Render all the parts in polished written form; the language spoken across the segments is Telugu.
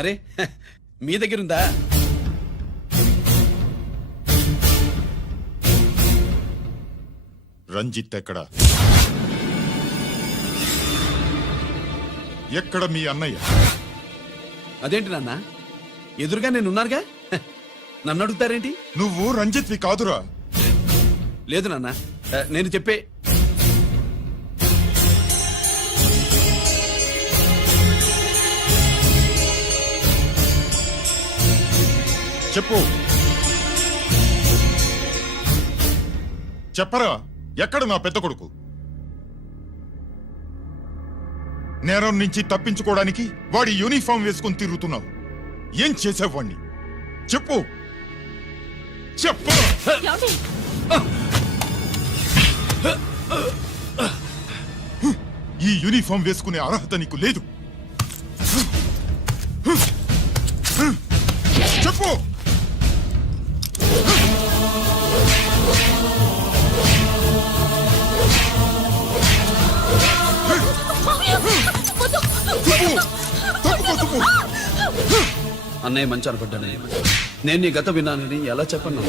అరే మీ దగ్గరుందా? రంజిత్ ఎక్కడ? ఎక్కడ మీ అన్నయ్య? అదేంటి నాన్న, ఎదురుగా నేనున్నానుగా, నన్ను అడుగుతారేంటి? నువ్వు రంజిత్వి కాదురా. లేదు నాన్న, నేను చెప్పే చెప్పు. చెప్పరా, ఎక్కడ నా పెద్ద కొడుకు? నేరం నుంచి తప్పించుకోవడానికి వాడి యూనిఫామ్ వేసుకుని తిరుగుతున్నావు. ఏం చేసావు వాణ్ణి? చెప్పు చెప్పు. ఈ యూనిఫామ్ వేసుకునే అర్హత నీకు లేదు. చెప్పు. అన్నయ్య మంచి అనుకుంటానే. నేను నీ గత విన్నానని ఎలా చెప్పను?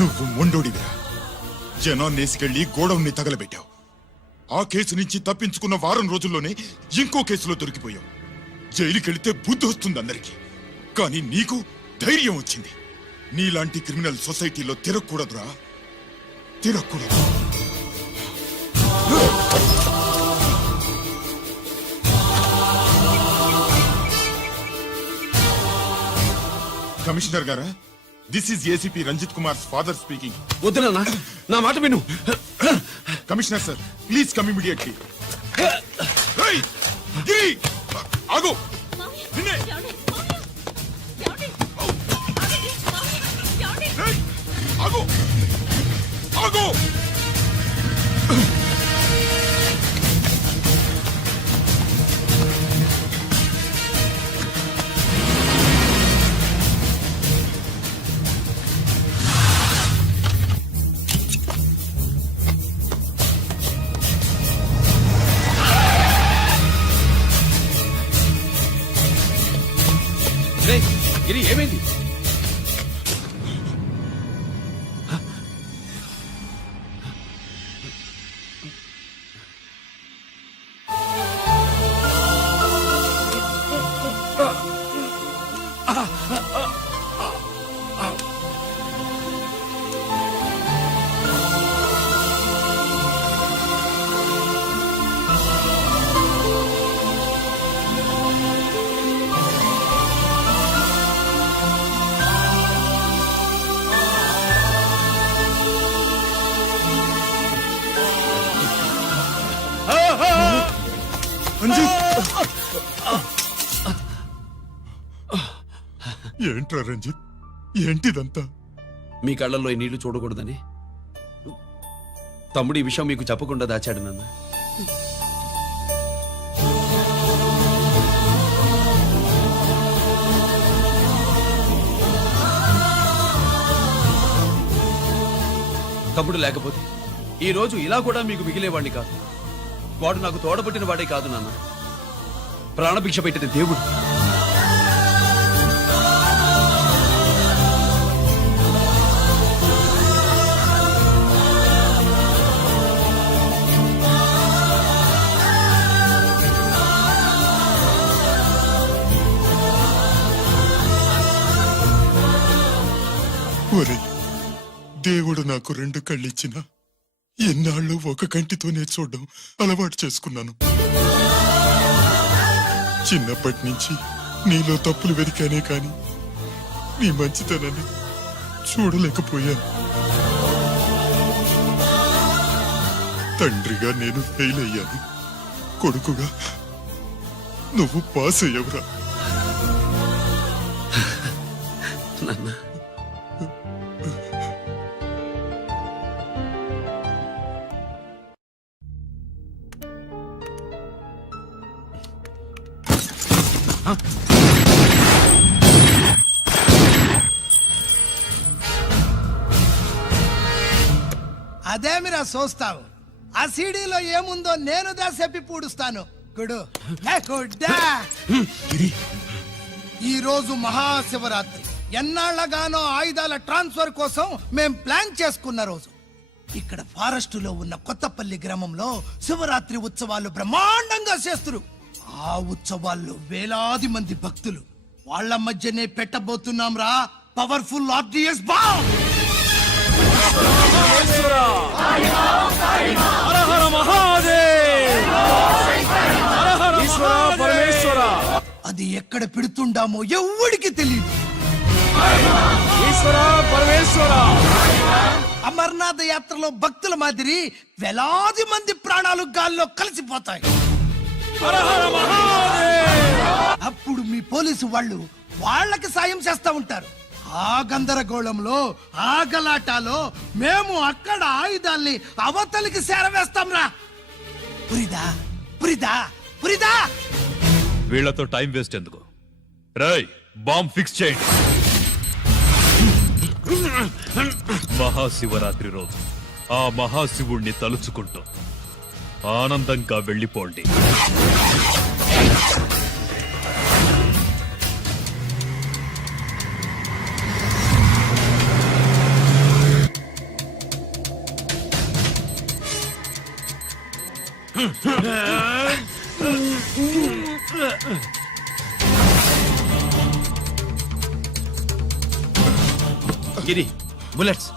నువ్వు మొండోడివిరా. జనాన్నేసుకెళ్లి గోడౌన్ని తగలబెట్టావు. ఆ కేసు నుంచి తప్పించుకున్న వారం రోజుల్లోనే ఇంకో కేసులో దొరికిపోయావు. జైలుకెళ్తే బుద్ధి వస్తుంది అందరికీ, కానీ నీకు ధైర్యం వచ్చింది. నీలాంటి క్రిమినల్ సొసైటీలో తిరగకూడదురా, తిరగకూడదు. కమిషనర్ గారా, this is ACP Ranjith Kumar father speaking. వద్దు నాన్న, నా మాట విను. Commissioner sir, please come immediately. ఆగు. ఆగు ఆగు. గిరి, ఏమైంది? ఏంట్రా రంజిత్, ఏంటిదంతా? మీ కళ్ళల్లో ఈ నీళ్లు చూడకూడదని తమ్ముడు ఈ విషయం మీకు చెప్పకుండా దాచాడు నాన్న. తమ్ముడు లేకపోతే ఈ రోజు ఇలా కూడా మీకు మిగిలేవాడిని కాదు. వాడు నాకు తోడబుట్టిన వాడే కాదు నాన్న, ప్రాణభిక్ష పెట్టిన దేవుడు. ఒరే, దేవుడు నాకు 2 కళ్ళిచ్చిన ఎన్నాళ్ళు ఒక కంటితోనే చూడడం అలవాటు చేసుకున్నాను. చిన్నప్పటి నుంచి నీలో తప్పులు వెతికానే కాని నీ మంచితనాన్ని చూడలేకపోయాను. తండ్రిగా నేను ఫెయిల్ అయ్యాను, కొడుకుగా నువ్వు పాస్ అయ్యవురా. అదేమిరా చూస్తావు? ఆ సీడీలో ఏముందో నేను చెప్పి పూడుస్తాను. గుడు ఏ గుడ్డా. ఈ రోజు మహాశివరాత్రి. ఎన్నాళ్లగానో ఆయుధాల ట్రాన్స్ఫర్ కోసం మేం ప్లాన్ చేసుకున్న రోజు. ఇక్కడ ఫారెస్ట్ లో ఉన్న కొత్తపల్లి గ్రామంలో శివరాత్రి ఉత్సవాలు బ్రహ్మాండంగా చేస్తున్నారు. ఆ ఉత్సవాల్లో వేలాది మంది భక్తులు. వాళ్ళ మధ్యనే పెట్టబోతున్నాం రా పవర్ఫుల్ ఆర్డిఎస్ బాంబ్. అది ఎక్కడ పెడుతుండామో ఎవ్వడికి తెలియదు. అమర్నాథ్ యాత్రలో భక్తుల మాదిరి వేలాది మంది ప్రాణాలు గాల్లో కలిసిపోతాయి. అప్పుడు మీ పోలీసు వాళ్ళు వాళ్ళకి సాయం చేస్తా ఉంటారు. ఆ గందరగోళంలో ఆ గలాటాలో మేము అక్కడ ఆయుధాల్ని అవతలికి చేరవేస్తాం రా. పురిదా పురిదా పురిదా. వీళ్లతో టైం వేస్ట్ ఎందుకు? రై బాంబ్ ఫిక్స్ చేయండి. మహాశివరాత్రి రోజు ఆ మహాశివుణ్ణి తలుచుకుంటూ ఆనందంగా వెళ్ళిపోండి. గిరి బుల్లెట్స్.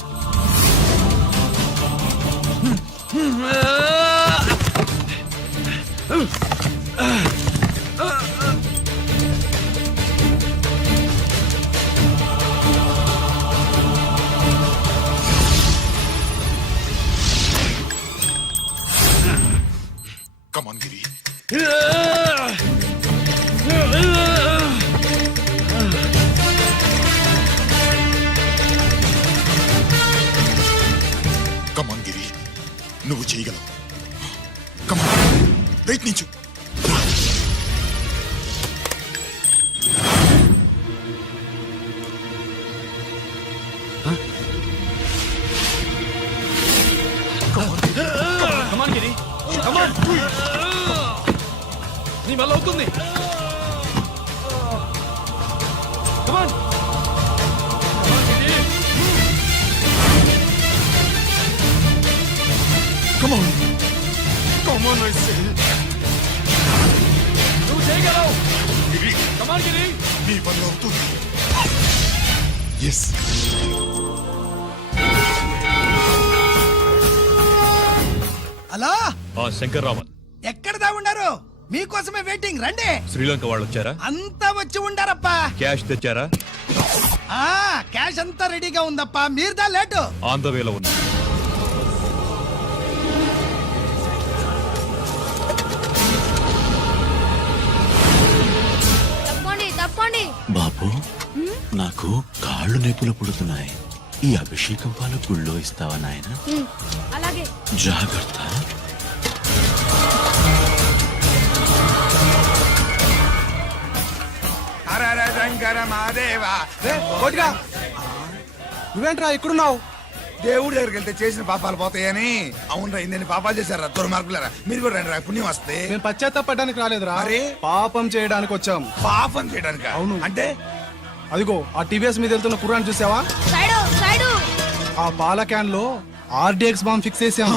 కమాన్ గిరి. కమాన్ గిరి, నువ్వు చేయగలవు. కమాన్, ప్రయత్నించు. కమాన్ గిరి, కమాన్. నీ వల్ల అవుతుంది. కమాన్. Come on. Come on, I say. నువ్వు చేయగలవు. గిరి, కమాన్ గిరి. నీ వల్ల అవుతుంది. ఎస్. హలో, ఆ శంకర్రామన్ ఎక్కడ దాగుండారు? మీకోసమే వెయిటింగ్. రండి. శ్రీలంక వాళ్ళు వచ్చారా? అంతా వచ్చి ఉండారప్పా. క్యాష్ తెచ్చారా? ఆ క్యాష్ అంతా రెడీగా ఉందప్పా. మీరుదా లేటు. ఆన్ ద వేలో ఉన్నా. తప్పండి తప్పండి. బాబు, నాకు కాళ్ళు నొప్పులు పుడుతున్నాయి. ఈ అభిషేకం పాలు గుళ్ళో ఇస్తావా నాయన? అలాగే. జాగ్రత్త. శంకర మహాదేవ. నువ్వేంట్రా ఇక్కడున్నావు? దేవుడి దగ్గరికి వెళ్తే చేసిన పాపాలు పోతాయని. అవునరా, ఇన్ని పాపాలు చేశారా దుర్మార్గులారా. మీరు కూడా రండి రా, పుణ్యం వస్తే. నేను పశ్చాత్తాపడడానికి రాలేదురా, మరి? పాపం చేయడానికి వచ్చాం. పాపం చేయడానికి? అవును. అంటే అదిగో ఆ టీవీఎస్ మీద వెళ్తున్న కుర్రాన్ని చూసావా? Side side. ఆ పాల క్యాన్ లో ఆర్డిఎక్స్ బాంబ్ ఫిక్స్ చేసాం.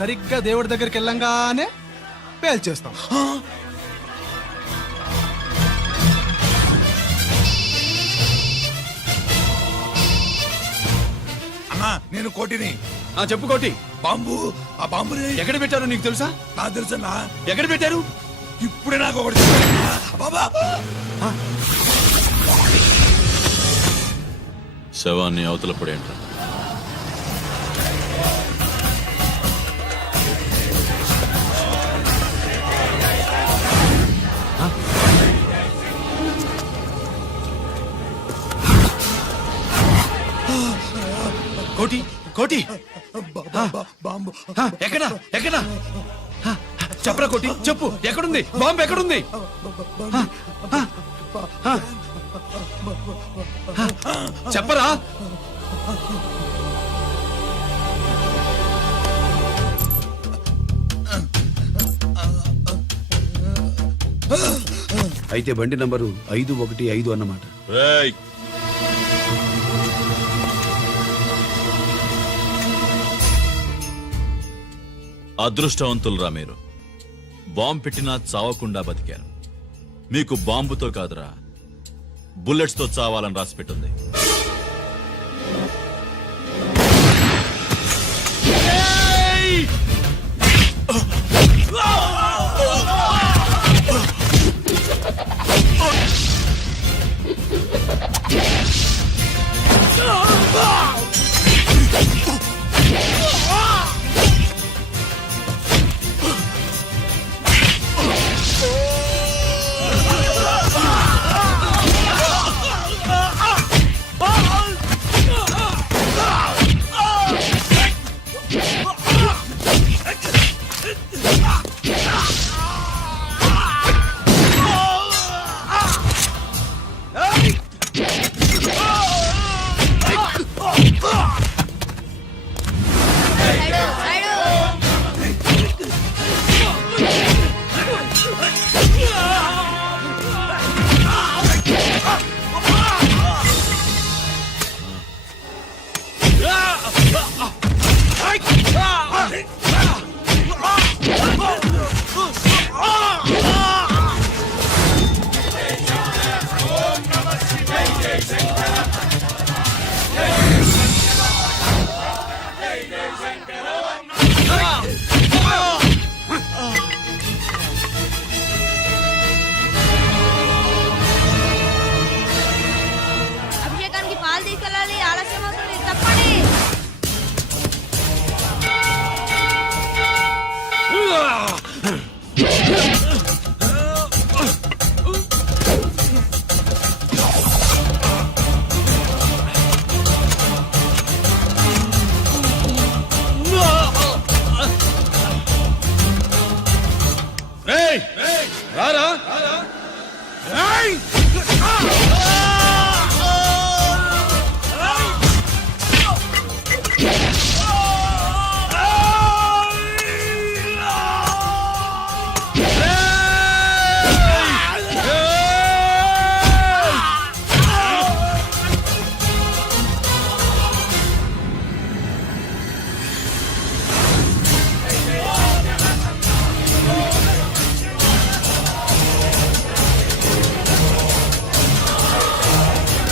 సరిగ్గా దేవుడి దగ్గరికి వెళ్ళంగానే పేల్చేస్తాం. అన్నా, నేను కోటిని. చెప్పు కోటి. బాంబు, ఆ బాంబుని ఎక్కడ పెట్టారో నీకు తెలుసా? నాకు తెలుసన్నా. ఎక్కడ పెట్టారు? ఇప్పుడే నాకు ఒకటి చెప్పారన్నా. బాబా, శవాన్ని అవతల పడేంట. కోటి కోటి. బాంబు ఎక్కడా ఎక్కడా? చెప్పరా కోటి, చెప్పు. ఎక్కడుంది బాంబు? ఎక్కడుంది? చెప్పరా? అయితే బండి నంబరు 515 అన్నమాట. రేయ్ అదృష్టవంతులరా మీరు. బాంబు పెట్టినా చావకుండా బతికారు. మీకు బాంబుతో కాదురా, బుల్లెట్స్ తో చావాలని రాసి పెట్టింది. సైడు సైడు అభిషేకానికి పాలు తీసుకెళ్ళాలి, ఆలస్యం అవుతుంది, తప్పండి. రారా?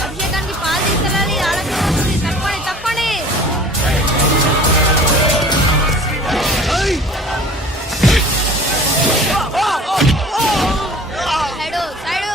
అభిషేకానికి పాలు తీసుకెళ్ళాలి, ఆలస్యం అవుతుంది, తప్పండి, తప్పండి. సైడు సైడు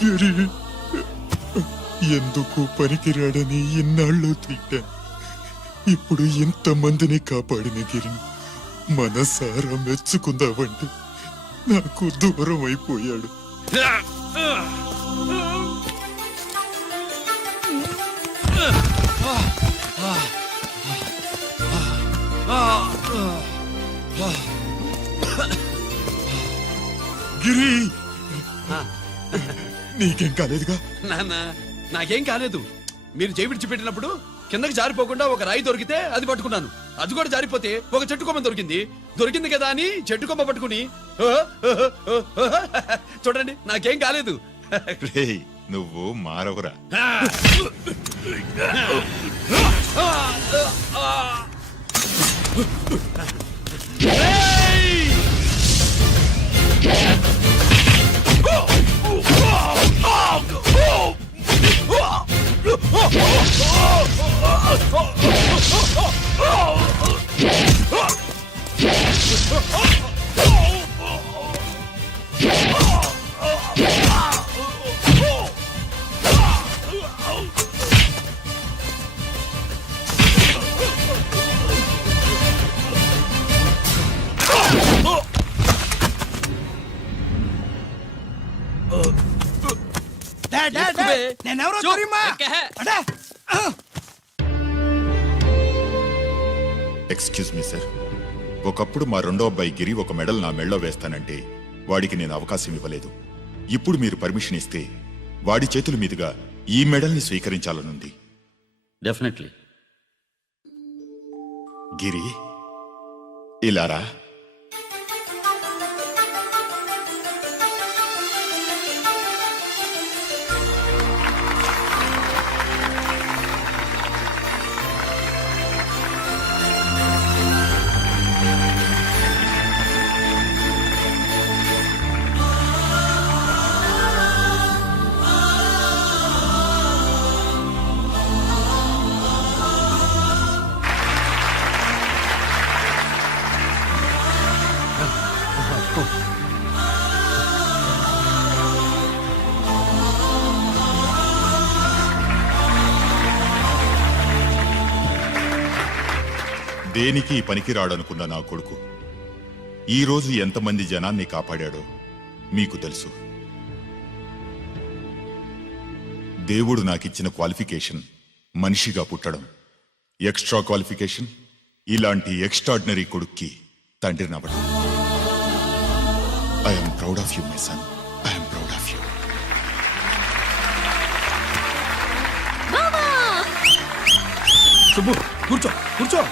గిరి ఎందుకు పనికిరాడని ఇన్నాళ్ళు తిట్టాను. ఇప్పుడు ఇంతమందిని కాపాడిన గిరిని మనసారా మెచ్చుకుందామంటే నాకు దూరం అయిపోయాడు. గిరి నీకేం కాలేదుగా? నాన్న నాకేం కాలేదు. మీరు చేయి విడిచిపెట్టినప్పుడు కిందకి జారిపోకుండా ఒక రాయి దొరికితే అది పట్టుకున్నాను. అది కూడా జారిపోతే ఒక చెట్టు కొమ్మ దొరికింది కదా అని చెట్టు కొమ్మ పట్టుకుని చూడండి నాకేం కాలేదు. రేయ్, నువ్వు మారవురా. నేనెవరో చూప్, తెలియమా? ఎక్కే. అడే. ఎక్స్క్యూజ్ మీ సార్, ఒకప్పుడు మా రెండో అబ్బాయి గిరి ఒక మెడల్ నా మెడలో వేస్తానంటే వాడికి నేను అవకాశం ఇవ్వలేదు. ఇప్పుడు మీరు పర్మిషన్ ఇస్తే వాడి చేతుల మీదుగా ఈ మెడల్ని స్వీకరించాలనుంది. డెఫినెట్లీ. గిరి, ఇలారా. దేనికి పనికిరాడనుకున్న నా కొడుకు ఈ రోజు ఎంతమంది జనాన్ని కాపాడాడో మీకు తెలుసు. దేవుడు నాకిచ్చిన క్వాలిఫికేషన్ మనిషిగా పుట్టడం, ఎక్స్ట్రా క్వాలిఫికేషన్ ఇలాంటి ఎక్స్ట్రాడినరీ కొడుక్కి తండ్రినవ్వడం. I'm proud of you my son, I'm proud of you. Subbu కూర్చో.